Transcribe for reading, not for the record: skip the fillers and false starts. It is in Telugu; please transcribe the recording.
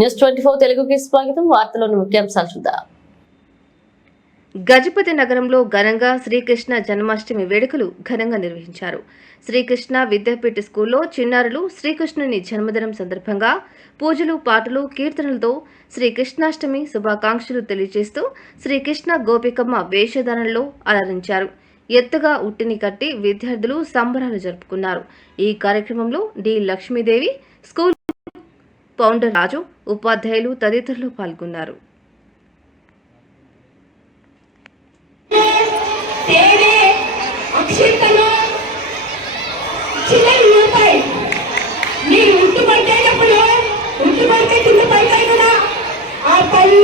న్యూస్ 24 తెలుగుకి స్వాగతం. వార్తలోని ముఖ్యాంశాలు చూద్దాం. గజపతి నగరంలో ఘనంగా శ్రీకృష్ణ జన్మాష్టమి వేడుకలు ఘనంగా నిర్వహించారు. శ్రీకృష్ణ విద్యాపీఠ స్కూల్లో చిన్నారులు శ్రీకృష్ణుని జన్మదినం సందర్భంగా పూజలు, పాటలు, కీర్తనలతో శ్రీకృష్ణాష్టమి శుభాకాంక్షలు తెలియజేస్తూ శ్రీకృష్ణ గోపికమ్మ వేషధారణలో అలరించారు. ఎత్తుగా ఉట్టిని కట్టి విద్యార్థులు సంబరాలు జరుపుకున్నారు. ఈ కార్యక్రమంలో డి లక్ష్మీదేవి, స్కూల్ ఫౌండర్ రాజు, ఉపాధ్యాయులు తదితరులు పాల్గొన్నారు. మీరు ఉట్టుపడితే కింద పడతాయి కదా, ఆ పళ్ళు